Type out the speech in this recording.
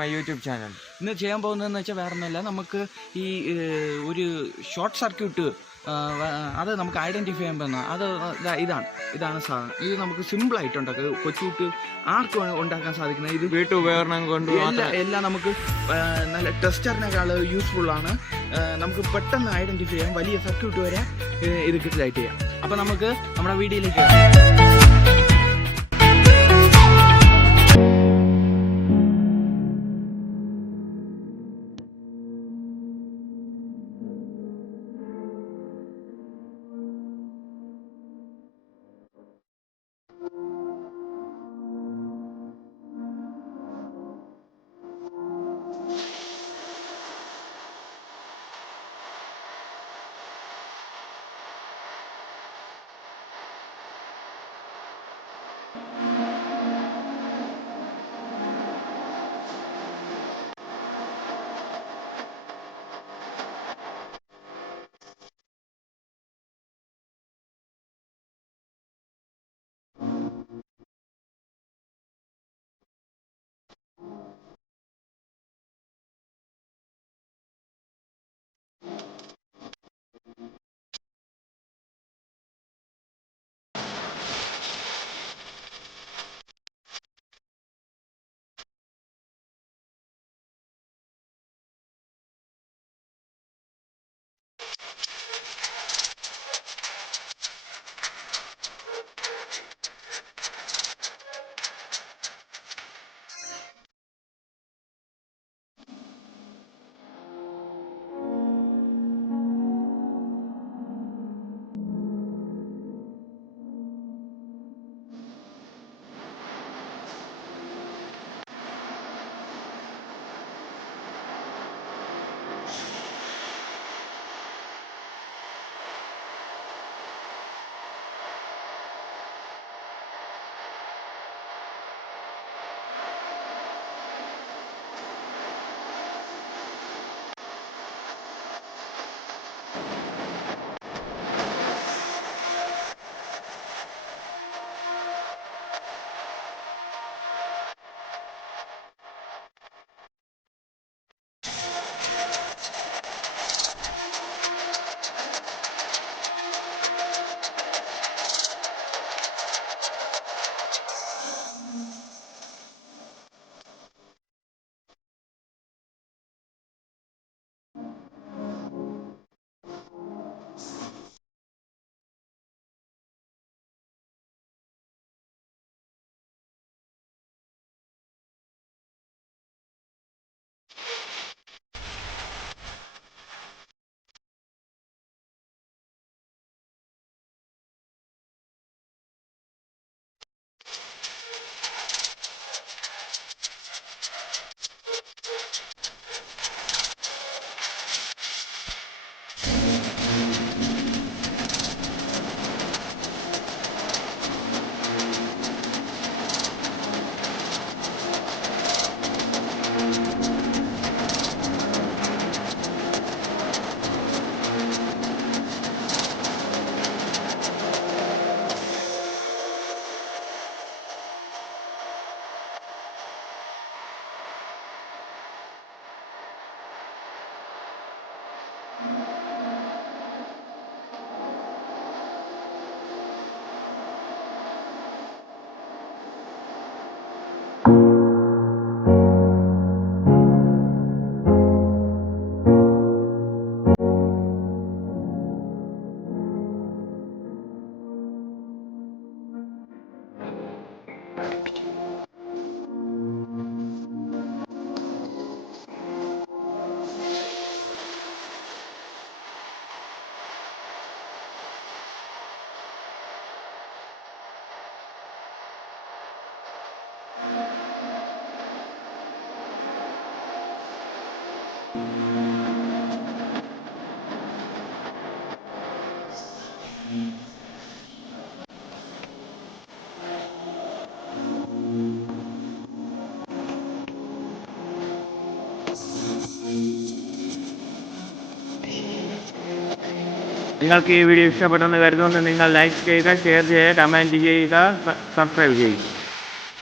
My YouTube channel. ഇന്ന് ചെയ്യാൻ പോകുന്നതെന്ന് വെച്ചാൽ വേറെ ഒന്നുമല്ല, നമുക്ക് ഈ ഒരു ഷോർട്ട് സർക്യൂട്ട് അത് നമുക്ക് ഐഡൻറ്റിഫൈ ചെയ്യാൻ പറ്റുന്ന ഇതാണ് സാധനം. ഇത് നമുക്ക് സിമ്പിളായിട്ട് ഉണ്ടാക്കുക, കൊച്ചുകുട്ടി ആർക്കും ഉണ്ടാക്കാൻ സാധിക്കുന്ന ഇത് വീട്ടുപകരണം കൊണ്ട് എല്ലാം നമുക്ക് നല്ല ടെസ്റ്ററിനേക്കാൾ യൂസ്ഫുള്ളാണ്. നമുക്ക് പെട്ടെന്ന് ഐഡൻറ്റിഫൈ ചെയ്യാം, വലിയ സർക്യൂട്ട് വരെ ഇത് കിട്ടിലായിട്ട് ചെയ്യാം. അപ്പോൾ നമുക്ക് നമ്മുടെ വീഡിയോയിലേക്ക് നിങ്ങൾക്ക് ഈ വീഡിയോ ഇഷ്ടപ്പെട്ടെന്ന് കരുതുന്നു. നിങ്ങൾ ലൈക്ക് ചെയ്യുക, ഷെയർ ചെയ്യുക, കമൻറ്റ് ചെയ്യുക, സബ്സ്ക്രൈബ് ചെയ്യുക.